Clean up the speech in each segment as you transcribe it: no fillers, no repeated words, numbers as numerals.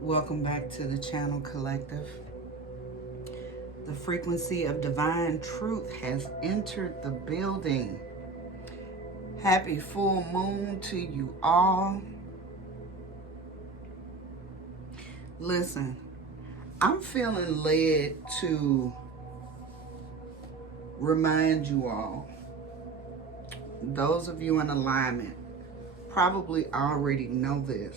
Welcome back to the channel collective. The frequency of divine truth has entered the building. Happy full moon to you all. Listen, I'm feeling led to remind you all, those of you in alignment probably already know this,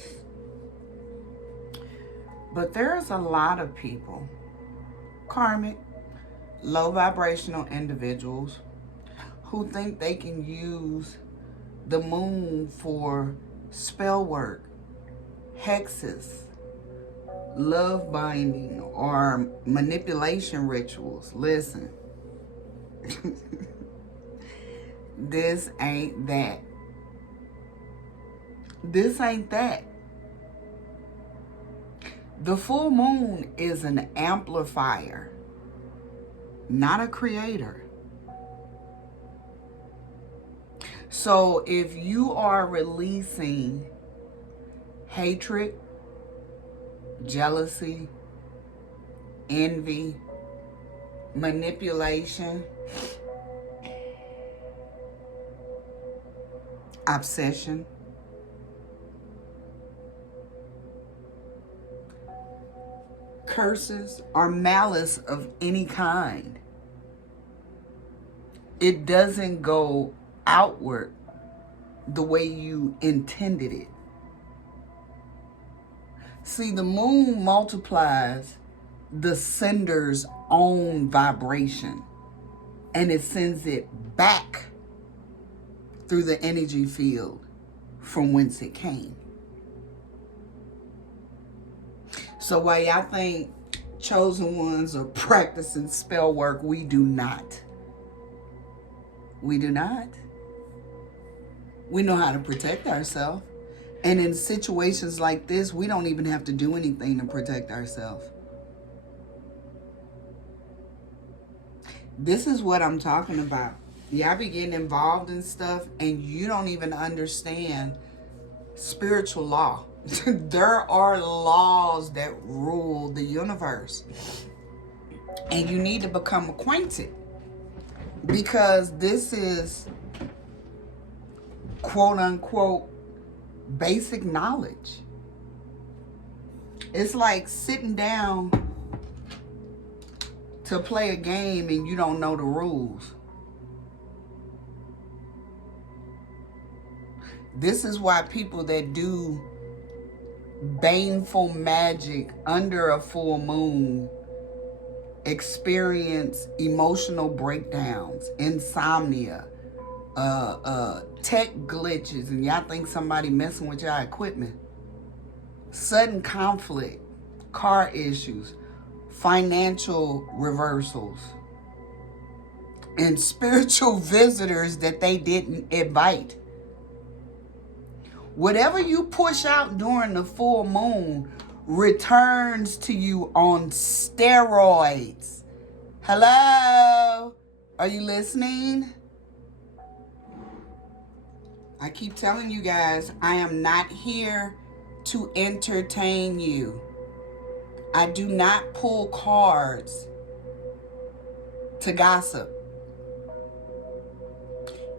but there's a lot of people, karmic, low vibrational individuals, who think they can use the moon for spell work, hexes, love binding, or manipulation rituals. Listen, this ain't that. This ain't that. The full moon is an amplifier, not a creator. So if you are releasing hatred, jealousy, envy, manipulation, obsession, curses, or malice of any kind, it doesn't go outward the way you intended it. See, the moon multiplies the sender's own vibration, and it sends it back through the energy field from whence it came. So while y'all think chosen ones are practicing spell work, we do not. We do not. We know how to protect ourselves. And in situations like this, we don't even have to do anything to protect ourselves. This is what I'm talking about. Y'all be getting involved in stuff and you don't even understand spiritual law. There are laws that rule the universe. And you need to become acquainted. Because this is, quote unquote, basic knowledge. It's like sitting down to play a game and you don't know the rules. This is why people that do baneful magic under a full moon experience emotional breakdowns, insomnia, tech glitches, and y'all think somebody messing with y'all equipment, sudden conflict, car issues, financial reversals, and spiritual visitors that they didn't invite. Whatever you push out during the full moon returns to you on steroids. Hello? Are you listening? I keep telling you guys, I am not here to entertain you. I do not pull cards to gossip.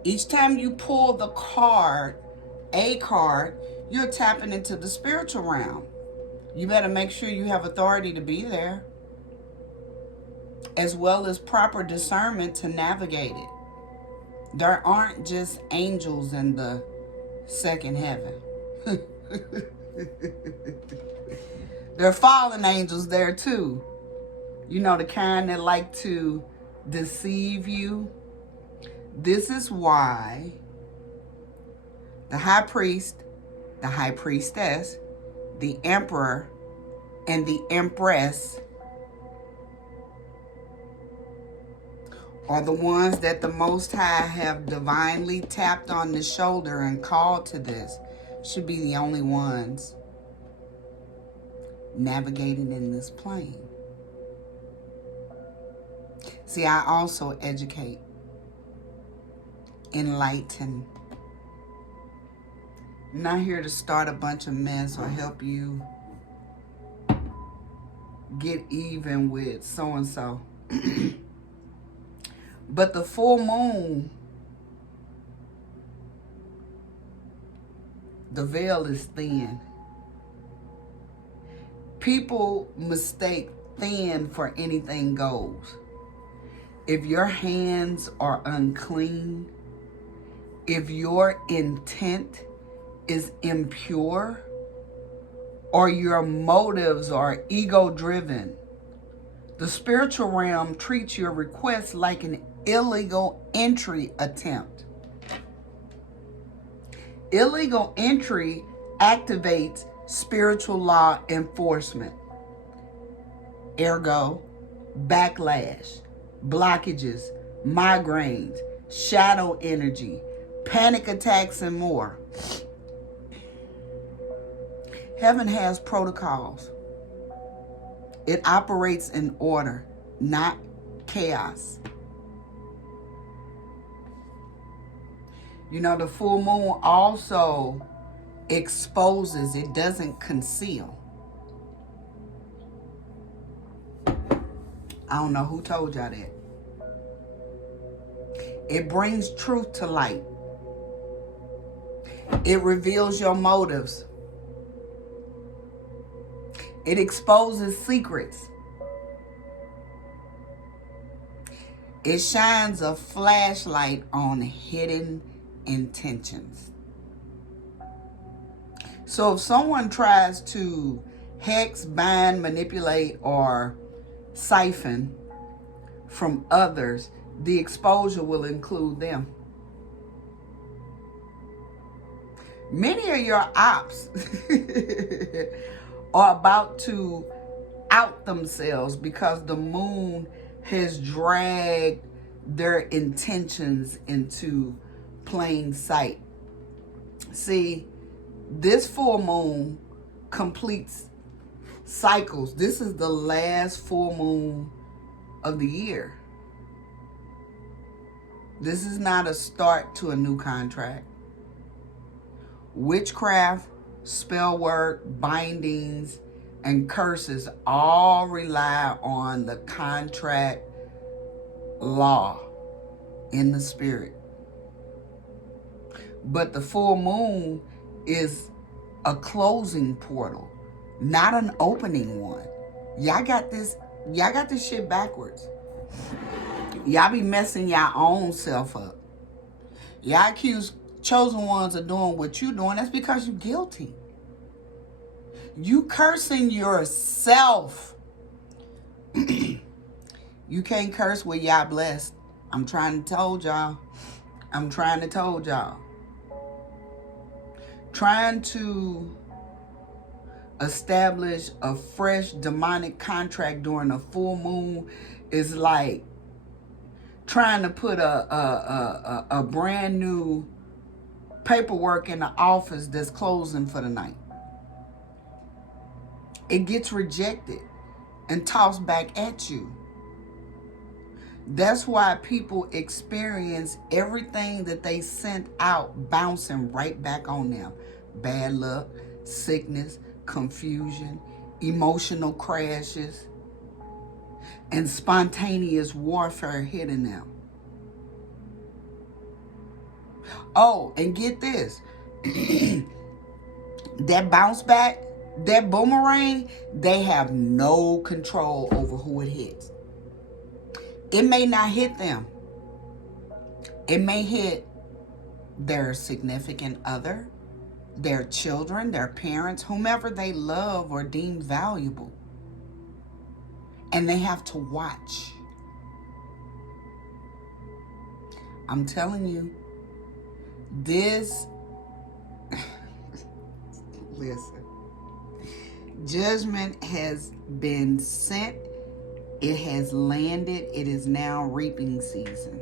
Each time you pull the card, a card, you're tapping into the spiritual realm. You better make sure you have authority to be there, as well as proper discernment to navigate it. There aren't just angels in the second heaven. There are fallen angels there too. You know, the kind that like to deceive you. This is why the high priest, the high priestess, the emperor, and the empress are the ones that the Most High have divinely tapped on the shoulder and called to this. Should be the only ones navigating in this plane. See, I also educate, enlighten, I'm not here to start a bunch of mess or help you get even with so-and-so. But the full moon, the veil is thin. People mistake thin for anything goes. If your hands are unclean, if your intent is impure, or your motives are ego-driven, the spiritual realm treats your request like an illegal entry attempt. Illegal entry activates spiritual law enforcement. Ergo, backlash, blockages, migraines, shadow energy, panic attacks, and more. Heaven has protocols. It operates in order, not chaos. You know, the full moon also exposes, it doesn't conceal. I don't know who told y'all that. It brings truth to light. It reveals your motives. It exposes secrets. It shines a flashlight on hidden intentions. So if someone tries to hex, bind, manipulate, or siphon from others, the exposure will include them. Many of your ops are about to out themselves because the moon has dragged their intentions into plain sight. See, this full moon completes cycles. This is the last full moon of the year. This is not a start to a new contract. Witchcraft, spellwork, bindings, and curses all rely on the contract law in the spirit. But the full moon is a closing portal, not an opening one. Y'all got this shit backwards. Y'all be messing your own self up. Y'all accuse chosen ones of doing what you doing. That's because you're guilty. You cursing yourself. You can't curse where y'all blessed. I'm trying to tell y'all. Trying to establish a fresh demonic contract during a full moon is like trying to put a brand new paperwork in the office that's closing for the night. It gets rejected and tossed back at you. That's why people experience everything that they sent out bouncing right back on them. Bad luck, sickness, confusion, emotional crashes, and spontaneous warfare hitting them. Oh, and get this. That bounce back, that boomerang, they have no control over who it hits. It may not hit them. It may hit their significant other, their children, their parents, whomever they love or deem valuable. And they have to watch. I'm telling you, this, listen, judgment has been sent. It has landed. It is now reaping season.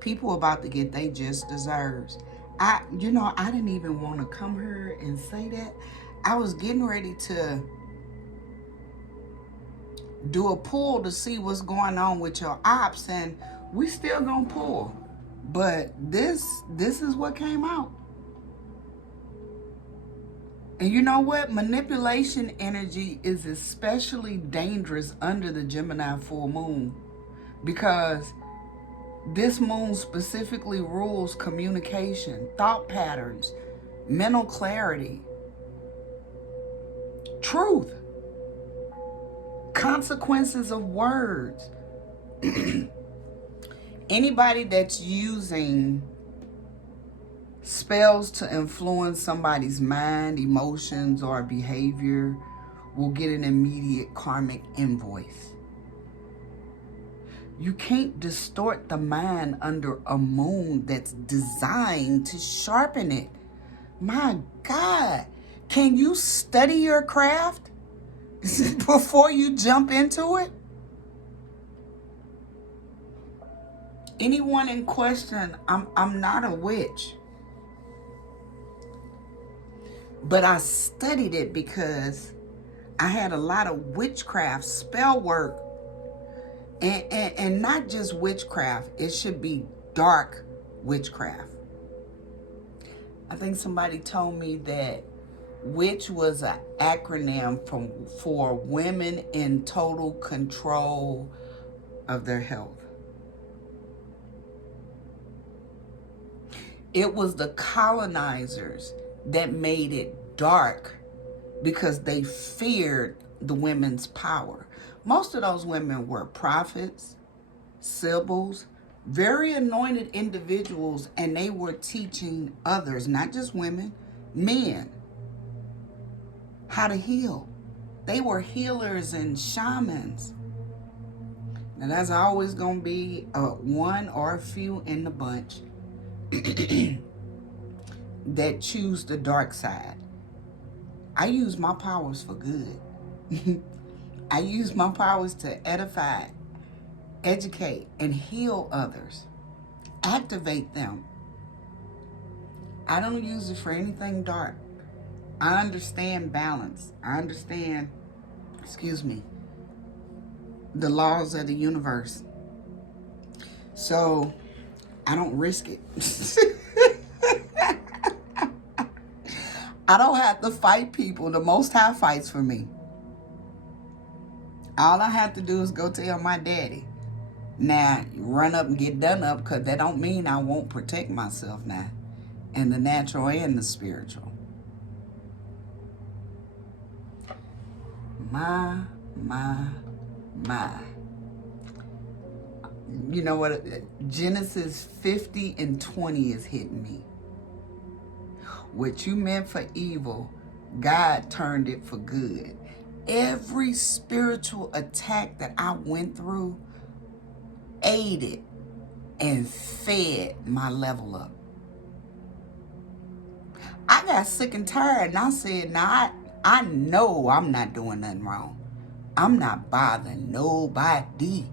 People about to get they just deserves. I didn't even want to come here and say that. I was getting ready to do a pull to see what's going on with your ops, and we still gonna pull. But this is what came out. And you know what? Manipulation energy is especially dangerous under the Gemini full moon, because this moon specifically rules communication, thought patterns, mental clarity, truth, consequences of words. Anybody that's using spells to influence somebody's mind, emotions, or behavior will get an immediate karmic invoice. You can't distort the mind under a moon that's designed to sharpen it. My God, can you study your craft before you jump into it? Anyone in question, I'm not a witch. But I studied it because I had a lot of witchcraft, spell work, and not just witchcraft. It should be dark witchcraft. I think somebody told me that witch was an acronym for women in total control of their health. It was the colonizers that made it dark because they feared the women's power. Most of those women were prophets, sibyls, very anointed individuals, and they were teaching others, not just women, men, how to heal. They were healers and shamans. Now, that's always going to be one or a few in the bunch that choose the dark side. I use my powers for good. I use my powers to edify, educate, and heal others. Activate them. I don't use it for anything dark. I understand balance. I understand, the laws of the universe. So I don't risk it. I don't have to fight people. The Most High fights for me. All I have to do is go tell my daddy. Now, run up and get done up, because that don't mean I won't protect myself now, in the natural and the spiritual. My. You know what? Genesis 50 and 20 is hitting me. What you meant for evil, God turned it for good. Every spiritual attack that I went through aided and fed my level up. I got sick and tired, and I said, nah, I know I'm not doing nothing wrong. I'm not bothering nobody.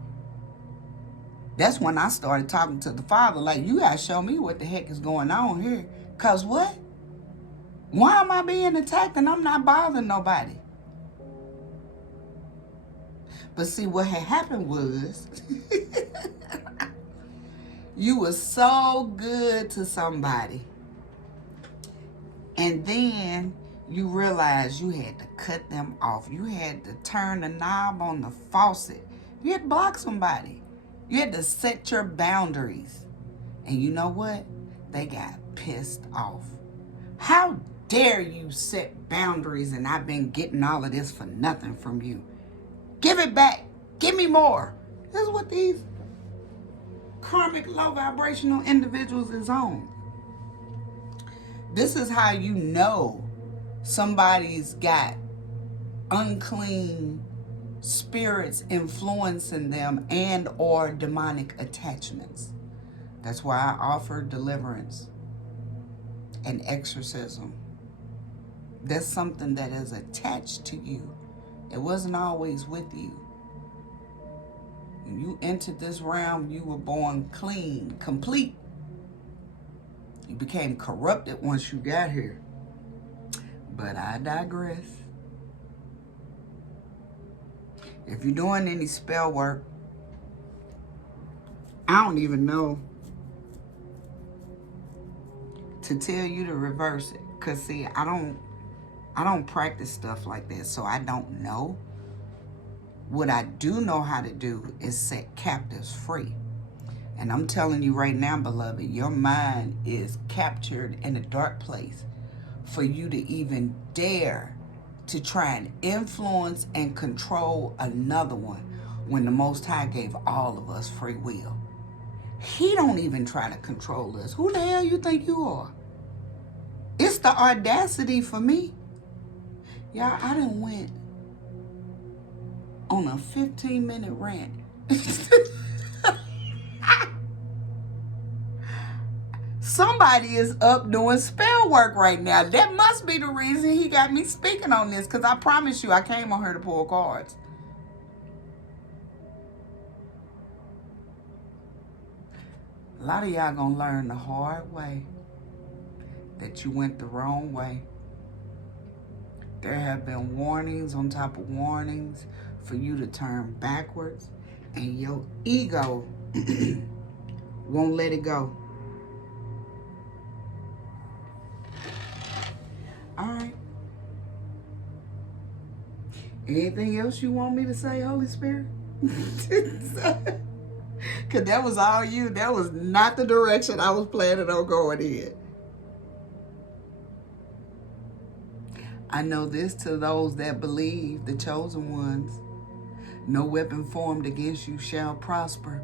That's when I started talking to the Father, like, you gotta show me what the heck is going on here. Cause what? Why am I being attacked and I'm not bothering nobody? But see, what had happened was you were so good to somebody, and then you realized you had to cut them off. You had to turn the knob on the faucet. You had to block somebody. You had to set your boundaries. And you know what? They got pissed off. How dare you set boundaries, and I've been getting all of this for nothing from you? Give it back. Give me more. This is what these karmic low vibrational individuals is on. This is how you know somebody's got unclean spirits influencing them and or demonic attachments. That's why I offer deliverance and exorcism. That's something that is attached to you. It wasn't always with you. When you entered this realm, you were born clean, complete. You became corrupted once you got here. But I digress. If you're doing any spell work, I don't even know to tell you to reverse it. Because see, I don't I don't practice stuff like that, so I don't know. What I do know how to do is set captives free. And I'm telling you right now, beloved, your mind is captured in a dark place for you to even dare to try and influence and control another one when the Most High gave all of us free will. He don't even try to control us. Who the hell you think you are? It's the audacity for me. Y'all, I done went on a 15-minute rant. Somebody is up doing spell work right now. That must be the reason he got me speaking on this, because I promise you I came on here to pull cards. A lot of y'all gonna learn the hard way that you went the wrong way. There have been warnings on top of warnings for you to turn backwards, and your ego won't let it go. All right. Anything else you want me to say, Holy Spirit? Because that was all you. That was not the direction I was planning on going in. I know this to those that believe, the chosen ones. No weapon formed against you shall prosper.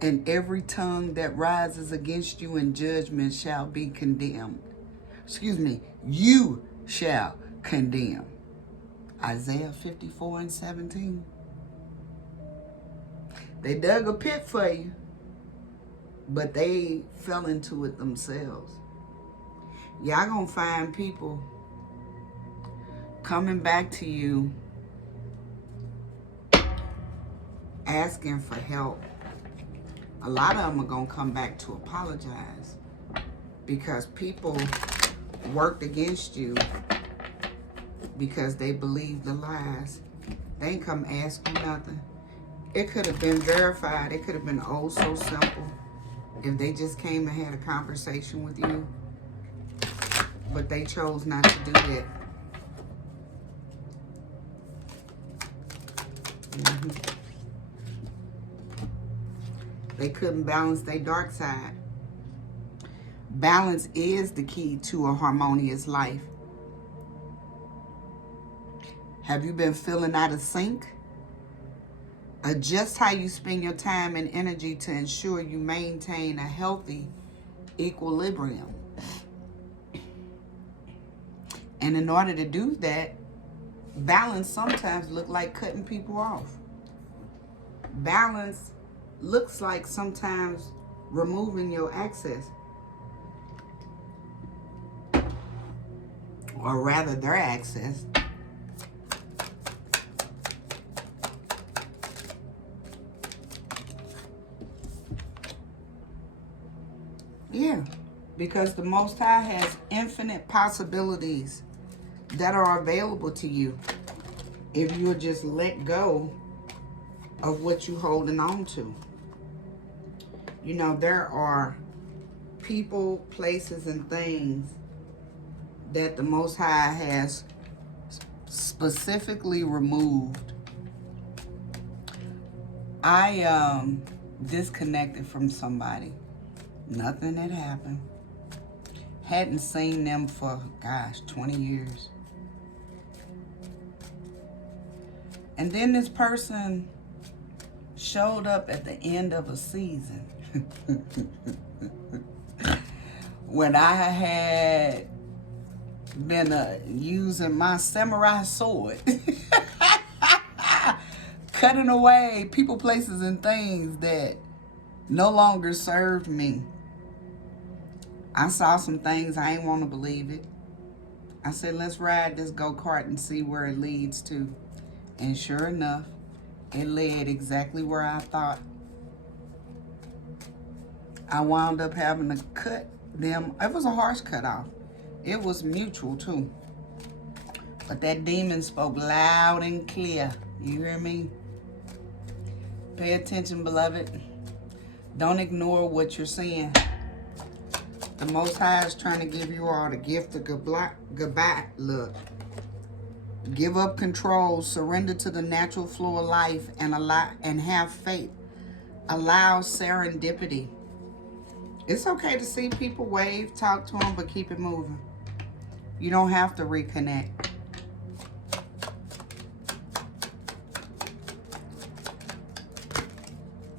And every tongue that rises against you in judgment shall be condemned. Excuse me, you shall condemn. Isaiah 54:17. They dug a pit for you, but they fell into it themselves. Y'all gonna find people coming back to you asking for help. A lot of them are gonna come back to apologize because people worked against you because they believed the lies. They ain't come ask you nothing. It could have been verified. It could have been oh so simple if they just came and had a conversation with you. But they chose not to do that. They couldn't balance their dark side. Balance is the key to a harmonious life. Have you been feeling out of sync? Adjust how you spend your time and energy to ensure you maintain a healthy equilibrium. And in order to do that, balance sometimes looks like cutting people off. Balance looks like sometimes removing your access. Or rather, their access. Yeah, because the Most High has infinite possibilities that are available to you if you'll just let go of what you're holding on to. You know, there are people, places, and things that the Most High has specifically removed. I disconnected from somebody. Nothing had happened. Hadn't seen them for, 20 years. And then this person showed up at the end of a season when I had been using my samurai sword, cutting away people, places, and things that no longer served me. I saw some things, I ain't want to believe it. I said, let's ride this go-kart and see where it leads to. And sure enough, it led exactly where I thought. I wound up having to cut them. It was a harsh cut off. It was mutual too. But that demon spoke loud and clear. You hear me? Pay attention, beloved. Don't ignore what you're seeing. The Most High is trying to give you all the gift of goodbye. Look. Give up control, surrender to the natural flow of life, and have faith. Allow serendipity. It's okay to see people wave, talk to them, but keep it moving. You don't have to reconnect.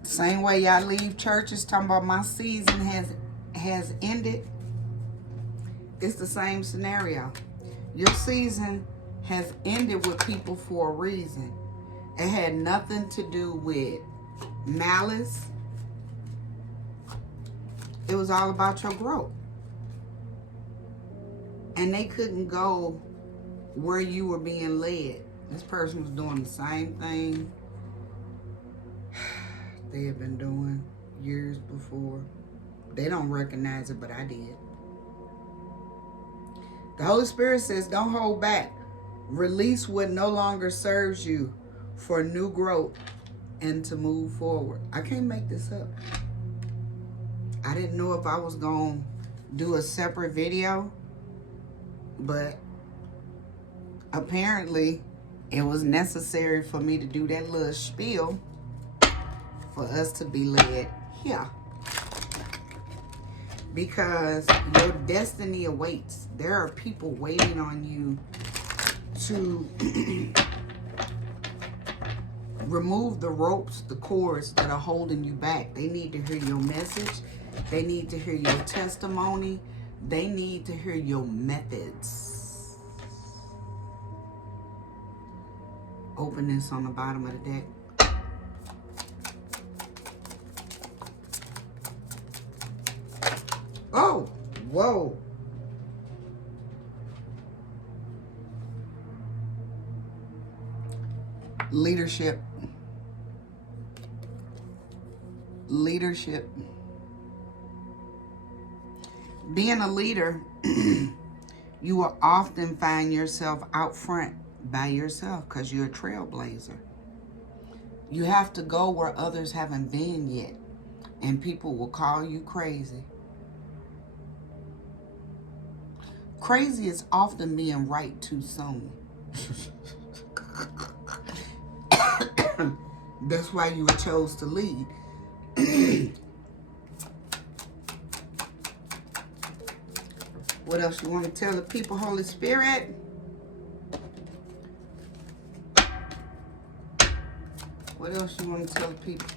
Same way y'all leave churches talking about my season has ended. It's the same scenario. Your season has ended with people for a reason. It had nothing to do with malice. It was all about your growth. And they couldn't go where you were being led. This person was doing the same thing they had been doing years before. They don't recognize it, but I did. The Holy Spirit says, don't hold back. Release what no longer serves you for new growth and to move forward. I can't make this up. I didn't know if I was going to do a separate video, but apparently it was necessary for me to do that little spiel for us to be led here. Because your destiny awaits. There are people waiting on you to remove the ropes, the cords that are holding you back. They need to hear your message. They need to hear your testimony. They need to hear your methods. Open this on the bottom of the deck. Oh, whoa. Leadership. Leadership. Being a leader, you will often find yourself out front by yourself because you're a trailblazer. You have to go where others haven't been yet, and people will call you crazy. Crazy is often being right too soon. That's why you were chose to lead. What else you want to tell the people, Holy Spirit? What else you want to tell the people?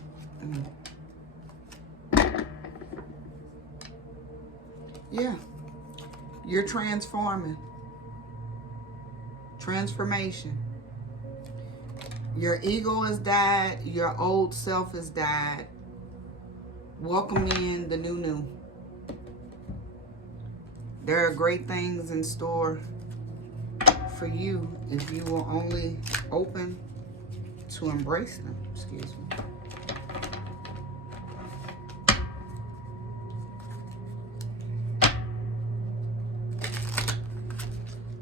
Yeah. You're transforming. Transformation. Your ego has died. Your old self has died. Welcome in the new. There are great things in store for you if you will only open to embrace them. Excuse me.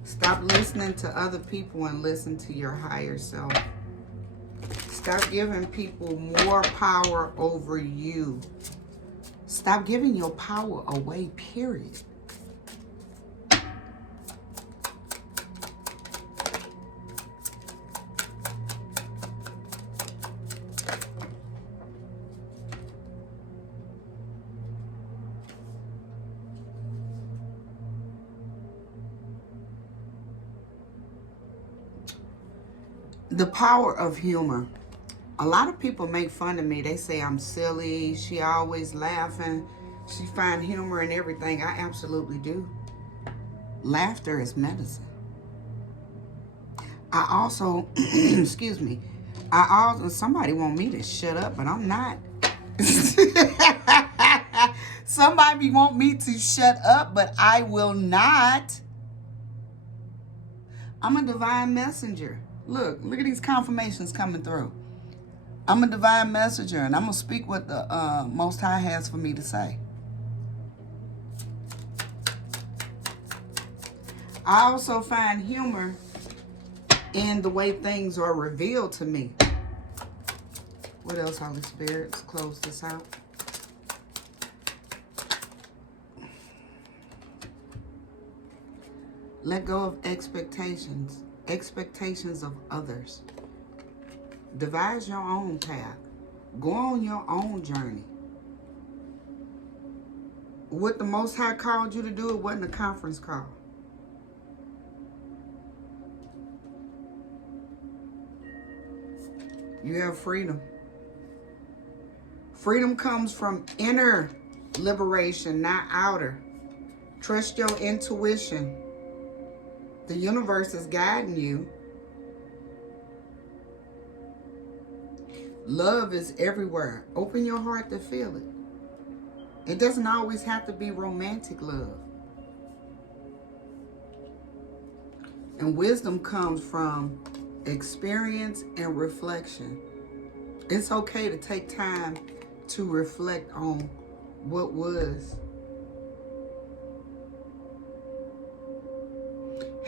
Stop listening to other people and listen to your higher self. Stop giving people more power over you. Stop giving your power away, period. The power of humor. A lot of people make fun of me. They say I'm silly. She always laughing. She find humor in everything. I absolutely do. Laughter is medicine. I also, excuse me, somebody want me to shut up, but I'm not. Somebody want me to shut up, but I will not. I'm a divine messenger. Look at these confirmations coming through. I'm a divine messenger, and I'm going to speak what the Most High has for me to say. I also find humor in the way things are revealed to me. What else, Holy Spirit? Let's close this out. Let go of expectations of others. Devise your own path. Go on your own journey. What the Most High called you to do, it wasn't a conference call. You have freedom. Freedom comes from inner liberation, not outer. Trust your intuition. The universe is guiding you. Love is everywhere. Open your heart to feel it. It doesn't always have to be romantic love. And wisdom comes from experience and reflection. It's okay to take time to reflect on what was.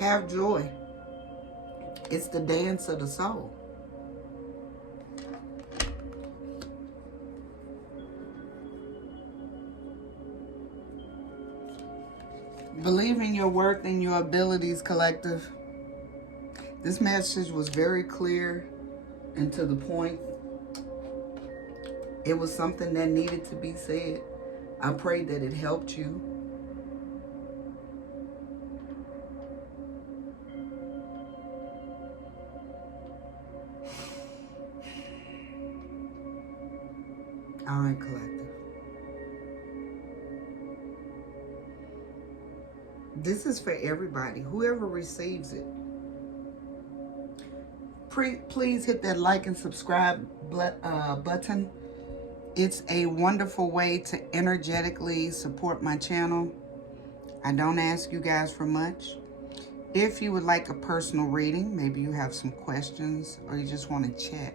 Have joy. It's the dance of the soul. Believe in your worth and your abilities, collective. This message was very clear and to the point. It was something that needed to be said. I pray that it helped you. All right, collective. This is for everybody, whoever receives it. Please hit that like and subscribe button. It's a wonderful way to energetically support my channel. I don't ask you guys for much. If you would like a personal reading, maybe you have some questions or you just want to chat,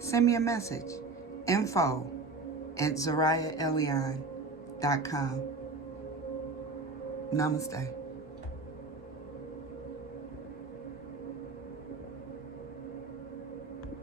send me a message. info@ZariahElion.com. Namaste.